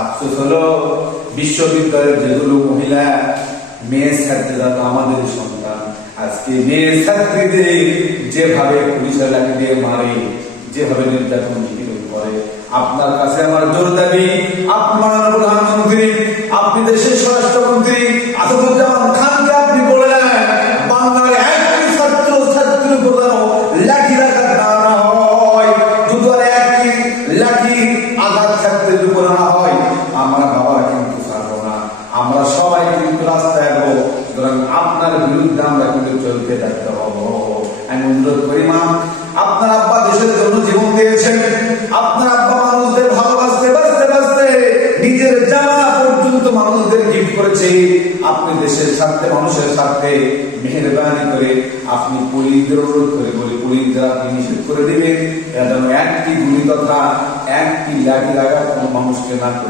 আফসোস হলো বিশ্ববিদ্যালয়ের যেগুলো মহিলা মেয়ে ছাত্রীরা তো আমাদের সন্তান, আজকে মেয়ে ছাত্রীদের যেভাবে পুলিশের লাঠি দিয়ে মারে, যেভাবে নির্যাতন নিপীড়ন করে। আপনার কাছে আমার জোর দাবি, আপনার প্রধানমন্ত্রী, আপনি দেশের স্বরাষ্ট্রমন্ত্রী আসাদুজ্জামান খানকে আপনি বলে দেন, বাংলার একটি ছাত্র ছাত্রীর উপর লাঠি আঘাত না হয়, যদি একটি লাঠি আঘাত ছাত্রের উপর না হয়, আমরা বাবারা কিন্তু ছাড়বো না, আমরা সবাই কিন্তু রাস্তায় আসবো। সুতরাং আপনার বিরুদ্ধে আমরা কিন্তু চলতে থাকতে হবো। আমি অনুরোধ করি মা, আপনার আব্বা দেশের জন্য জীবন দিয়েছেন, আপনার আব্বা মানুষদের ভালোবাসতে বাঁচতে বাঁচতে নিজের জামা পর্যন্ত মানুষদের গিফট করেছে। আপনি দেশের স্বার্থে, মানুষের স্বার্থে মেহেরবানি করে আপনি পুলিশদের অনুরোধ করে বলি, পুলিশদের আপনি নিষেধ করে দিবেন, এরা যেন একটি গুলি তথা একটি লাঠি লাগা কোনো মানুষকে না করে।